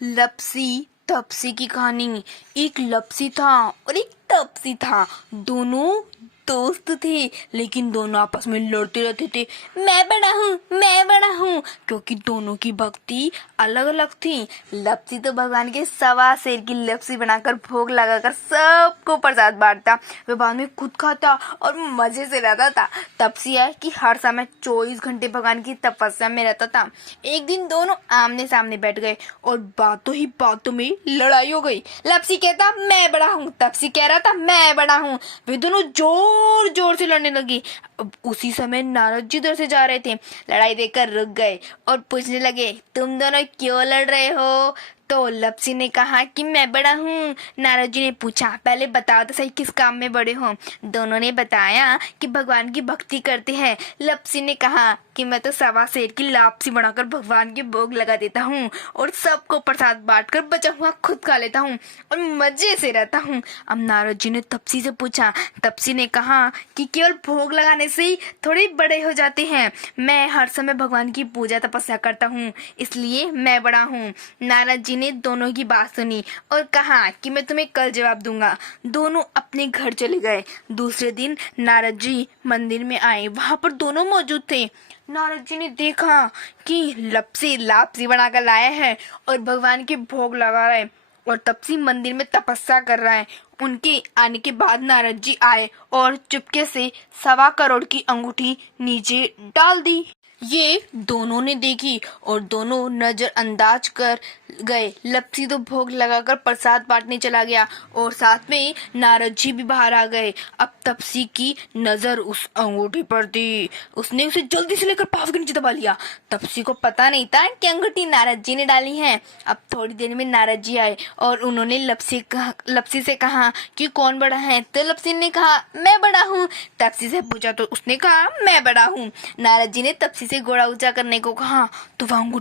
लपसी तपसी की कहानी। एक लपसी था और एक तपसी था। दोनों दोस्त थे, लेकिन दोनों आपस में लड़ते रहते थे। मैं बड़ा हूँ, क्योंकि दोनों की भक्ति अलग अलग थी। लपसी तो भगवान के सवा शेर की लपसी बनाकर भोग लगाकर सबको प्रसाद बांटता, वे बाद में खुद खाता और मजे से रहता था। तपसी है कि हर समय 24 घंटे भगवान की तपस्या में रहता था। एक दिन दोनों आमने सामने बैठ गए और बातों ही बातों में लड़ाई हो गई। लपसी कहता मैं बड़ा हूँ, तपसी कह रहा था मैं बड़ा हूँ। वे दोनों जोर जोर से लड़ने लगी। अब उसी समय नारद जी उधर से जा रहे थे। लड़ाई देखकर रुक गए और पूछने लगे तुम दोनों क्यों लड़ रहे हो। तो लपसी ने कहा कि मैं बड़ा हूँ। नारद जी ने पूछा पहले बताओ तो सही किस काम में बड़े हो। दोनों ने बताया कि भगवान की भक्ति करते हैं। लपसी ने कहा कि मैं तो सवा शेर की लापसी बनाकर भगवान के भोग लगा देता हूँ और सबको प्रसाद बांटकर बचा हुआ खुद खा लेता हूँ और मजे से रहता हूँ। अब नारद जी ने तपसी से पूछा। तपसी ने कहा कि केवल भोग लगाने से ही थोड़े बड़े हो जाते हैं। मैं हर समय भगवान की पूजा तपस्या करता हूँ, इसलिए मैं बड़ा हूँ। नारद जी ने दोनों की बात सुनी और कहा कि मैं तुम्हें कल जवाब दूंगा। दोनों अपने घर चले गए। दूसरे दिन नारद जी मंदिर में आए, वहां पर दोनों मौजूद थे। नारद जी ने देखा कि लपसी लापसी बनाकर लाया है और भगवान के भोग लगा रहा है और तपसी मंदिर में तपस्या कर रहा है। उनके आने के बाद नारद जी आए और चुपके से 1.25 करोड़ की अंगूठी नीचे डाल दी। ये दोनों ने देखी और दोनों नजरअंदाज कर गए। लपसी तो भोग लगाकर प्रसाद बांटने चला गया और साथ में नारद जी भी बाहर आ गए। अब तपसी की नजर उस अंगूठी पर थी। उसने उसे जल्दी से लेकर पाव के नीचे दबा लिया। तपसी को पता नहीं था कि अंगूठी नारद जी ने डाली है। अब थोड़ी देर में नारद जी आए और उन्होंने लपसी से कहा कि कौन बड़ा है। तो लपसी ने कहा मैं बड़ा हूँ। तपसी से पूछा तो उसने कहा मैं बड़ा हूँ। नारद जी ने तपसी से घोड़ा ऊंचा करने को कहा तो वह अंगूठी